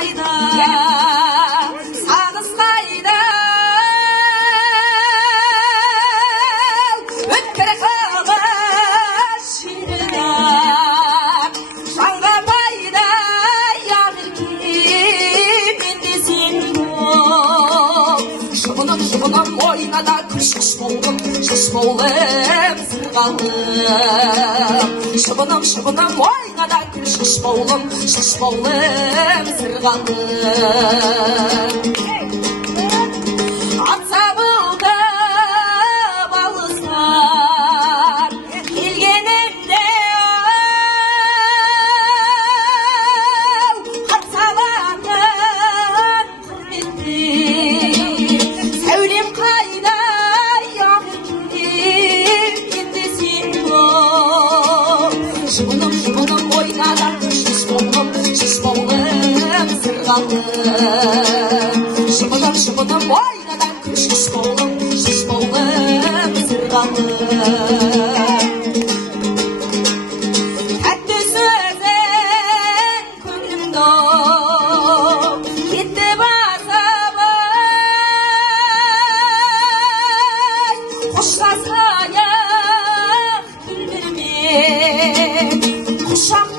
қайда, сағыз қайда, өткір қылыш ширақ, жанға пайда мен де сен бол. Шыбыным ойнада күш болдым, шыш болым сырғалым. Шыбыным ойнада күш болым, шыш болым сырғалым. Атса болды балыстар, келгенімде қатсалатын құрметті. Сәулем қайда енді сен бол. Шыбыным ойнада шыш болым сырғалым. Шыбыным ойнада шыш болым сырғалым. Тәтті сөзің көңілімді кетті басып, қоштасайық күлдірме құшақ